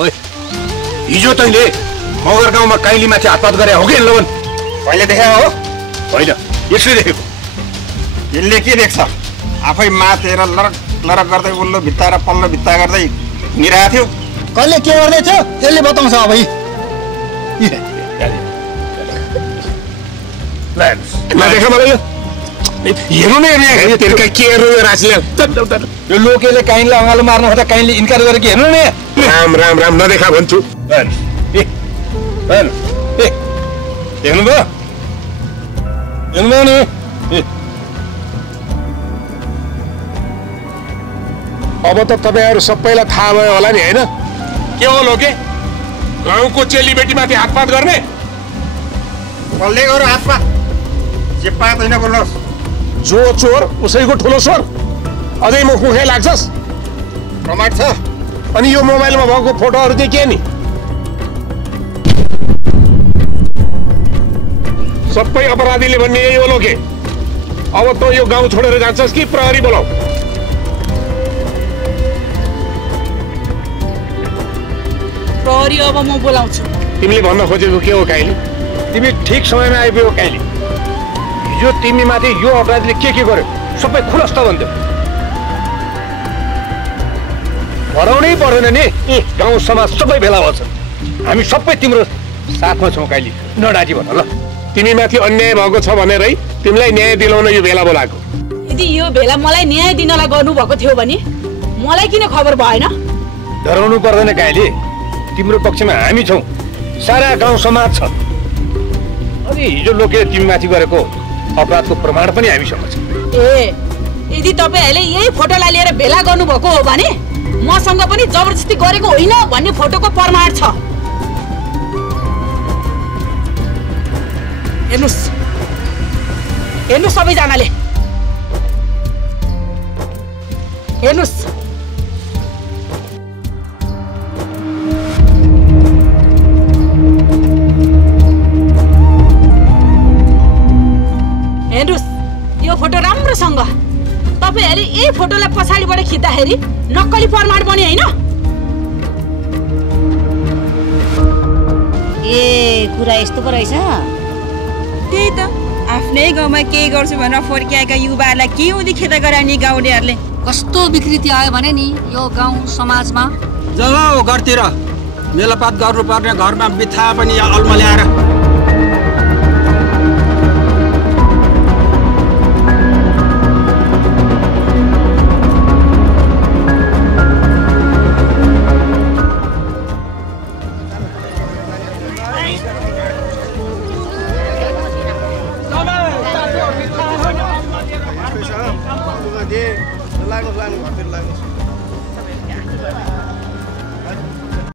ओइ हिजो तैँले मगर गाउँमा काइलीमाथि हातपात गरे हो कि लवन? कहिले देखा हो? होइन, यसले देखेको। यसले के देख्छ? आफै मातेर लरक लरक गर्दै उल्लो भित्ता र पल्लो भित्ता गर्दै निराएको थियो। कहिले के गर्दै थियो त्यसले बताउँछ अब। नदेखा मलाई यो हेर्नु नै हेर्ने तेरो के हेर्नु यो राशिले यो लोकेले काइनलाई अँगालो मार्नु खोज्दा काइनले इन्कार गरेर के हेर्नु नि। राम राम राम नदेखा भन्छु। हेर्नुभयो हेर्नुभयो नि। अब त तपाईँहरू सबैलाई थाहा भयो होला नि होइन? के हो लोके? गाउँको चेलीबेटीमाथि हातपात गर्ने? कसले गर्यो हातपात? जे पात होइन बोल्नुहोस्। जो चोर उसैको ठुलो स्वर। अझै म खुखे लाग्छस्? प्रमाण छ। अनि यो मोबाइलमा भएको फोटोहरू चाहिँ के नि? सबै अपराधीले भन्ने यही हो लोके। अब तँ यो गाउँ छोडेर जान्छस् कि प्रहरी बोलाऊ? प्रहरी अब म बोलाउँछु। तिमीले भन्न खोजेको के हो काइली? तिमी ठिक समयमा आइपुग्यो काइली। हिजो तिमी माथि यो अपराधीले के गर्यो सबै खुलस्त भन्थ्यो। हराउनै पर्दैन नि। गाउँ समाज सबै भेला भन्छ। हामी सबै तिम्रो साथमा छौँ काइली, नडाटी भन ल। तिमी माथि अन्याय भएको छ भनेरै तिमीलाई न्याय दिलाउन यो भेला बोलाएको। यदि यो भेला मलाई न्याय दिनलाई गर्नुभएको थियो भने मलाई किन खबर भएन? डराउनु पर्दैन काइली, तिम्रो पक्षमा हामी छौँ। सारा गाउँ समाज छ। अनि हिजो लोकेले तिमी माथि गरेको अपराधको प्रमाण पनि हामीसँग छ। ए यदि तपाईँहरूले यही फोटोलाई लिएर भेला गर्नुभएको हो भने मसँग पनि जबरजस्ती गरेको होइन भन्ने फोटोको प्रमाण छ। हेर्नुहोस् हेर्नुहोस् सबैजनाले हेर्नुहोस्। हेर्नुहोस् यो फोटो राम्रोसँग तपाईँहरूले यही फोटोलाई पछाडिबाट खिच्दाखेरि नक्कली प्रमाण बन्यो होइन? ए कुरा यस्तो पो रहेछ। त्यही त आफ्नै गाउँमा केही गर्छु भनेर फर्किएका युवाहरूलाई के उदी खेदा गराउने गाउँलेहरूले। कस्तो विकृति आयो भने नि यो गाउँ समाजमा। जाऊ घरतिर मेलापात गर्नुपर्ने घरमा बित्था पनि यहाँ अल्मा ल्याएर।